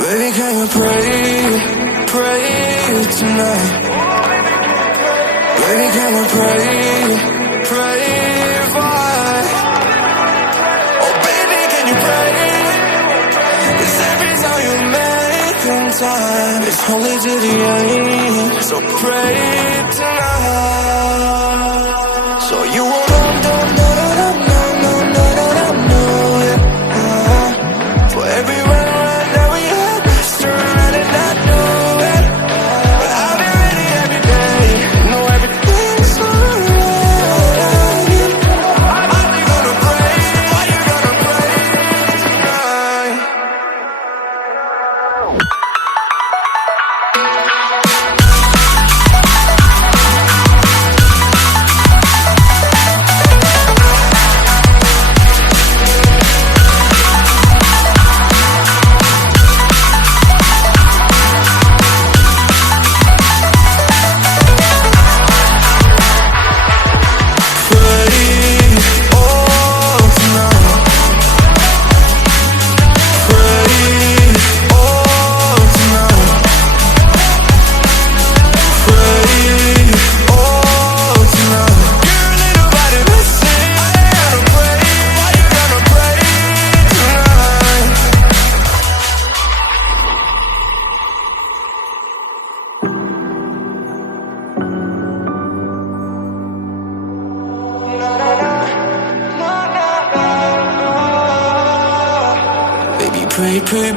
Baby, can you pray tonight? Baby, can you pray for us? Oh, baby, can you pray? 'Cause every time you make time, it's only to the end. So pray tonight. So you won't for every run that we had, turn and not know it. But I'll be ready every day. Know everything's alright. Are you gonna pray? Are you gonna pray tonight?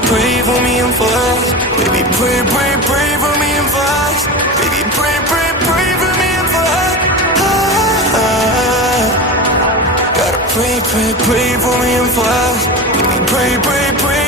Pray for me and for us. Baby, pray for me and for us. Baby, pray for me and for us. Gotta pray for me and for us. Baby, pray